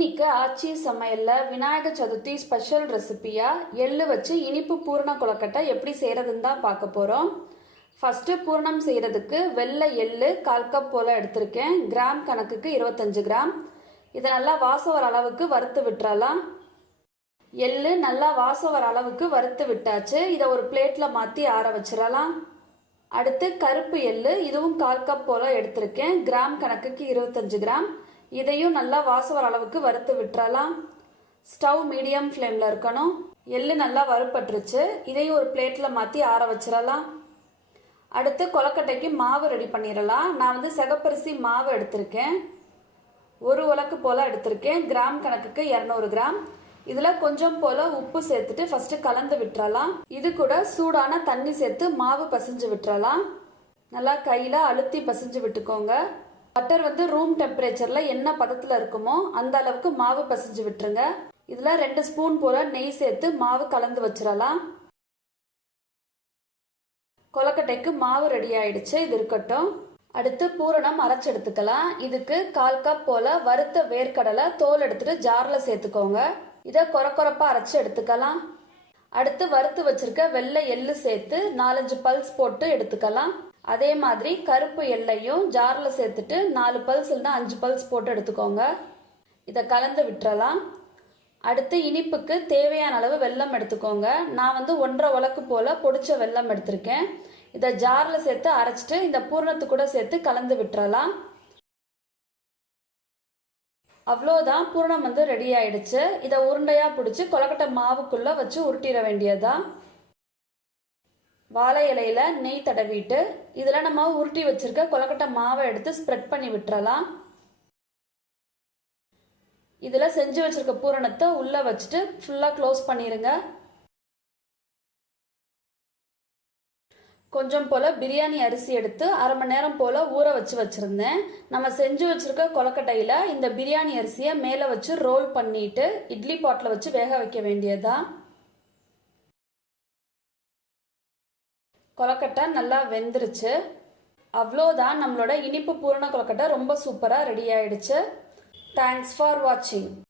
இன்னைக்கு ஆச்சி சமையல்ல விநாயகர் சதுர்த்தி ஸ்பெஷல் ரெசிபியா? எள்ளு வச்சு இனிப்பு பூரண கொலக்கட்டை எப்படி செய்யறதுன்னு தான் பார்க்க போறோம். ஃபர்ஸ்ட் பூரணம் செய்யறதுக்கு வெள்ளை எள்ளு கால் கப் போல எடுத்திருக்கேன். கிராம் கணக்குக்கு இருபத்தஞ்சு கிராம். இதை நல்லா வாசம் வர அளவுக்கு வறுத்து விட்டுறலாம். எள்ளு நல்லா வாசம் வர அளவுக்கு வறுத்து விட்டாச்சு. இதை ஒரு பிளேட்ல மாத்தி ஆற வச்சிடலாம். அடுத்து கருப்பு எள்ளு இதுவும் கால் கப் போல எடுத்திருக்கேன். கிராம் கணக்குக்கு இருபத்தஞ்சு கிராம். இதையும் நல்லா வாசம் வர அளவுக்கு வறுத்து விட்டுறலாம். ஸ்டவ் மீடியம் ஃப்ளேமில் இருக்கணும். எள்ளு நல்லா வறுப்பட்டுருச்சு இதையும் ஒரு பிளேட்டில் மாற்றி ஆற வச்சிடலாம். அடுத்து கொலக்கட்டைக்கு மாவு ரெடி பண்ணிடலாம். நான் வந்து சிகப்பரிசி மாவு எடுத்திருக்கேன். ஒரு உலக்கு போல் எடுத்திருக்கேன். கிராம் கணக்குக்கு இரநூறு கிராம். இதில் கொஞ்சம் போல் உப்பு சேர்த்துட்டு ஃபஸ்ட்டு கலந்து விட்டுறலாம். இது கூட சூடான தண்ணி சேர்த்து மாவு பசைஞ்சு விட்டுறலாம். நல்லா கையில் அழுத்தி பசைஞ்சு விட்டுக்கோங்க. பட்டர் வந்து ரூம் டெம்பரேச்சரில் என்ன பதத்தில் இருக்குமோ அந்த அளவுக்கு மாவு பசைஞ்சு விட்டுருங்க. இதில் ரெண்டு ஸ்பூன் போல் நெய் சேர்த்து மாவு கலந்து வச்சிடலாம். கொலக்கட்டைக்கு மாவு ரெடி ஆயிடுச்சு இது இருக்கட்டும். அடுத்து பூரணம் அரைச்சு எடுத்துக்கலாம். இதுக்கு கால் கப் போல வறுத்த வேர்க்கடலை தோல் எடுத்துட்டு ஜார்ல சேர்த்துக்கோங்க. இதை கொர அரைச்சு எடுத்துக்கலாம். அடுத்து வறுத்து வச்சிருக்க வெள்ளை எள்ளு சேர்த்து நாலஞ்சு பல்ஸ் போட்டு எடுத்துக்கலாம். அதே மாதிரி கருப்பு எல்லையும் ஜாரில் சேர்த்துட்டு நாலு பல்ஸ் இல்லைன்னா அஞ்சு பல்ஸ் போட்டு எடுத்துக்கோங்க. இதை கலந்து விட்டுறலாம். அடுத்து இனிப்புக்கு தேவையான அளவு வெல்லம் எடுத்துக்கோங்க. நான் வந்து ஒன்றரை உலக்கு போல் பொடிச்ச வெல்லம் எடுத்திருக்கேன். இதை ஜாரில் சேர்த்து அரைச்சிட்டு இந்த பூரணத்து கூட சேர்த்து கலந்து விட்டுறலாம். அவ்வளோதான் பூரணம் வந்து ரெடி ஆயிடுச்சு. இதை உருண்டையாக பிடிச்சி கொலக்கட்டை மாவுக்குள்ளே வச்சு உருட்டிட வேண்டியதுதான். வாழை இலையில நெய் தடவிட்டு இதில் நம்ம உருட்டி வச்சிருக்க கொலக்கட்டை மாவை எடுத்து ஸ்ப்ரெட் பண்ணி விட்டுறலாம். இதில் செஞ்சு வச்சிருக்க பூரணத்தை உள்ளே வச்சுட்டு ஃபுல்லாக க்ளோஸ் பண்ணிடுங்க கொஞ்சம் போல் பிரியாணி அரிசி எடுத்து அரை மணி நேரம் போல் ஊற வச்சு வச்சுருந்தேன். நம்ம செஞ்சு வச்சுருக்க கொலக்கட்டையில் இந்த பிரியாணி அரிசியை மேலே வச்சு ரோல் பண்ணிட்டு இட்லி பாட்டில் வச்சு வேக வைக்க வேண்டியதுதான். கொலக்கட்டை நல்லா வெந்துருச்சு. அவ்வளோதான் நம்மளோட இனிப்பு பூரண கொலக்கட்டை ரொம்ப சூப்பராக ரெடி ஆயிடுச்சு. தேங்க்ஸ் ஃபார் வாட்சிங்